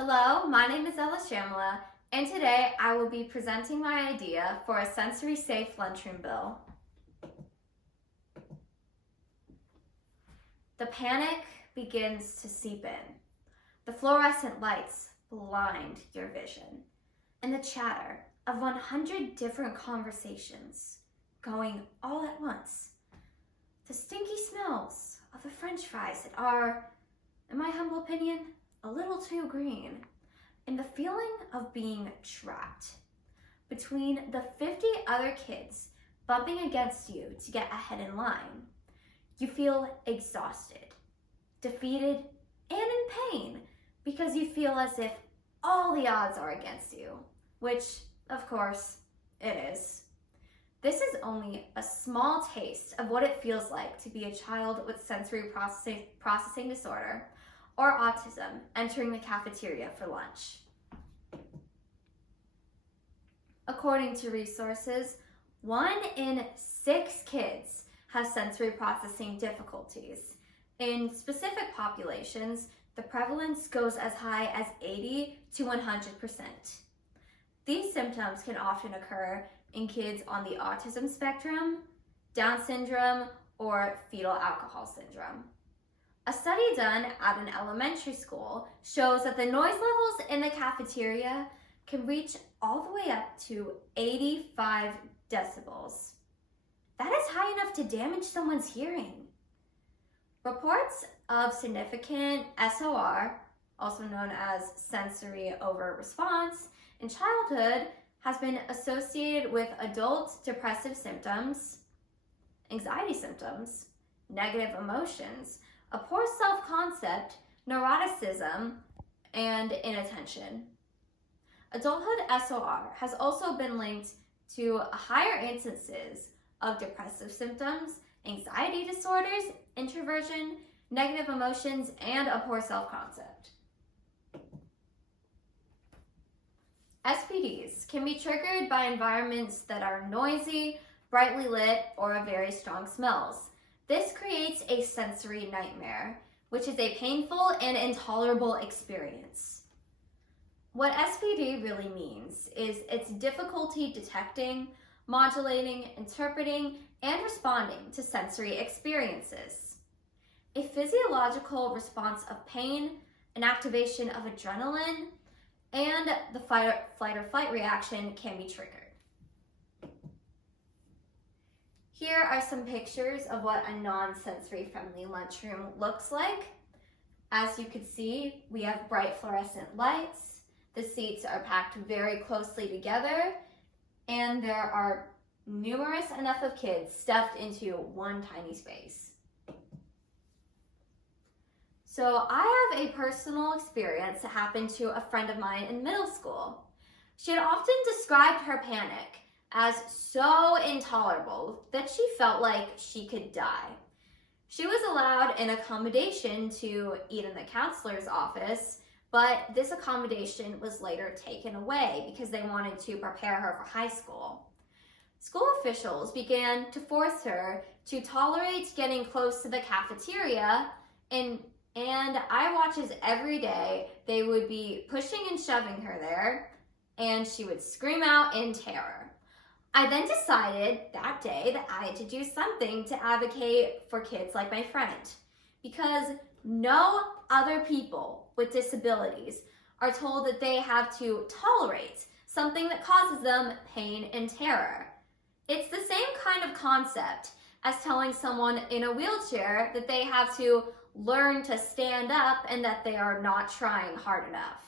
Hello, my name is Ella Shamla, and today I will be presenting my idea for a sensory-safe lunchroom bill. The panic begins to seep in. The fluorescent lights blind your vision, and the chatter of 100 different conversations going all at once. The stinky smells of the French fries that are, in my humble opinion, a little too green, and the feeling of being trapped between the 50 other kids bumping against you to get ahead in line. You feel exhausted, defeated, and in pain because you feel as if all the odds are against you, which, of course, it is. This is only a small taste of what it feels like to be a child with sensory processing disorder or autism entering the cafeteria for lunch. According to resources, 1 in 6 kids have sensory processing difficulties. In specific populations, the prevalence goes as high as 80 to 100%. These symptoms can often occur in kids on the autism spectrum, Down syndrome, or fetal alcohol syndrome. A study done at an elementary school shows that the noise levels in the cafeteria can reach all the way up to 85 decibels. That is high enough to damage someone's hearing. Reports of significant SOR, also known as sensory over-response, in childhood has been associated with adult depressive symptoms, anxiety symptoms, negative emotions, a poor self-concept, neuroticism, and inattention. Adulthood SOR has also been linked to higher instances of depressive symptoms, anxiety disorders, introversion, negative emotions, and a poor self-concept. SPDs can be triggered by environments that are noisy, brightly lit, or very strong smells. This creates a sensory nightmare, which is a painful and intolerable experience. What SPD really means is its difficulty detecting, modulating, interpreting, and responding to sensory experiences. A physiological response of pain, an activation of adrenaline, and the flight or flight reaction can be triggered. Here are some pictures of what a non-sensory friendly lunchroom looks like. As you can see, we have bright fluorescent lights. The seats are packed very closely together, and there are numerous enough of kids stuffed into one tiny space. So I have a personal experience that happened to a friend of mine in middle school. She had often described her panic as so intolerable that she felt like she could die. She was allowed an accommodation to eat in the counselor's office, but this accommodation was later taken away because they wanted to prepare her for high school. School officials began to force her to tolerate getting close to the cafeteria, and I watches every day. They would be pushing and shoving her there, and she would scream out in terror. I then decided that day that I had to do something to advocate for kids like my friend, because no other people with disabilities are told that they have to tolerate something that causes them pain and terror. It's the same kind of concept as telling someone in a wheelchair that they have to learn to stand up and that they are not trying hard enough.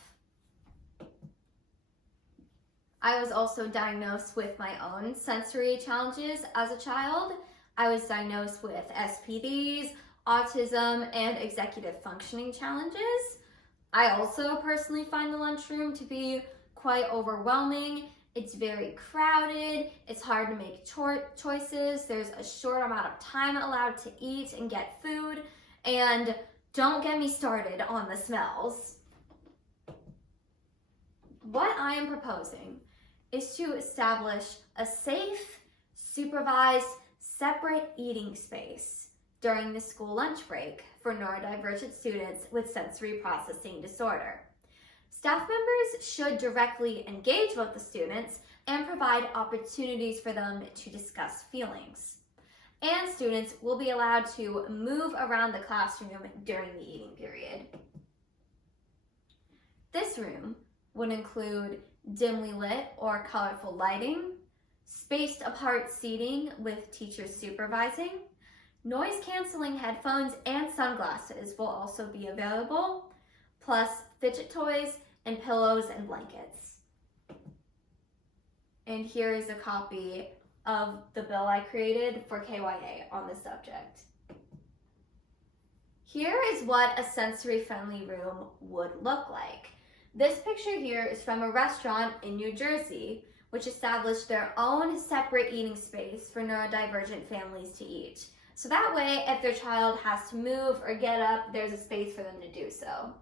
I was also diagnosed with my own sensory challenges as a child. I was diagnosed with SPDs, autism, and executive functioning challenges. I also personally find the lunchroom to be quite overwhelming. It's very crowded, it's hard to make choices, there's a short amount of time allowed to eat and get food, and don't get me started on the smells. What I am proposing is to establish a safe, supervised, separate eating space during the school lunch break for neurodivergent students with sensory processing disorder. Staff members should directly engage with the students and provide opportunities for them to discuss feelings. And students will be allowed to move around the classroom during the eating period. This room would include dimly lit or colorful lighting, spaced apart seating with teachers supervising. Noise-canceling headphones and sunglasses will also be available, plus fidget toys and pillows and blankets. And here is a copy of the bill I created for KYA on this subject. Here is what a sensory-friendly room would look like. This picture here is from a restaurant in New Jersey, which established their own separate eating space for neurodivergent families to eat. So that way, if their child has to move or get up, there's a space for them to do so.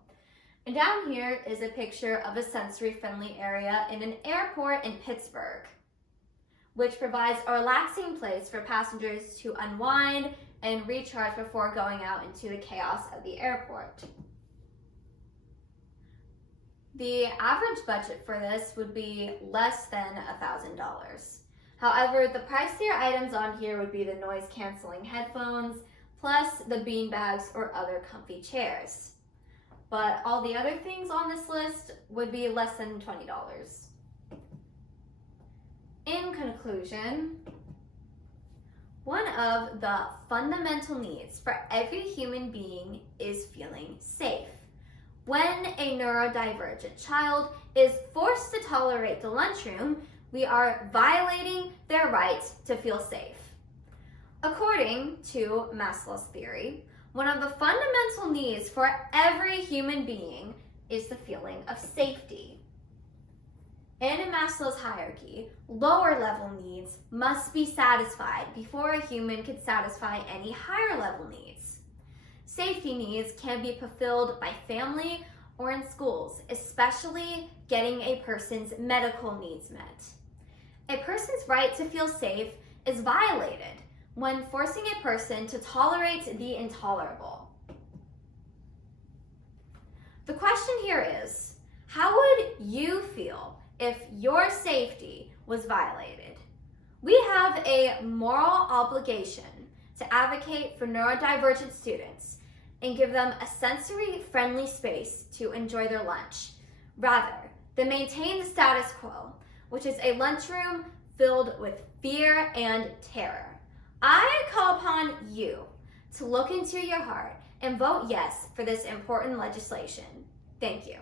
And down here is a picture of a sensory-friendly area in an airport in Pittsburgh, which provides a relaxing place for passengers to unwind and recharge before going out into the chaos of the airport. The average budget for this would be less than $1,000. However, the pricier items on here would be the noise-canceling headphones, plus the bean bags or other comfy chairs. But all the other things on this list would be less than $20. In conclusion, one of the fundamental needs for every human being is feeling safe. When a neurodivergent child is forced to tolerate the lunchroom, we are violating their right to feel safe. According to Maslow's theory, one of the fundamental needs for every human being is the feeling of safety. And in Maslow's hierarchy, lower level needs must be satisfied before a human can satisfy any higher level needs. Safety needs can be fulfilled by family or in schools, especially getting a person's medical needs met. A person's right to feel safe is violated when forcing a person to tolerate the intolerable. The question here is, how would you feel if your safety was violated? We have a moral obligation to advocate for neurodivergent students and give them a sensory-friendly space to enjoy their lunch, rather than maintain the status quo, which is a lunchroom filled with fear and terror. I call upon you to look into your heart and vote yes for this important legislation. Thank you.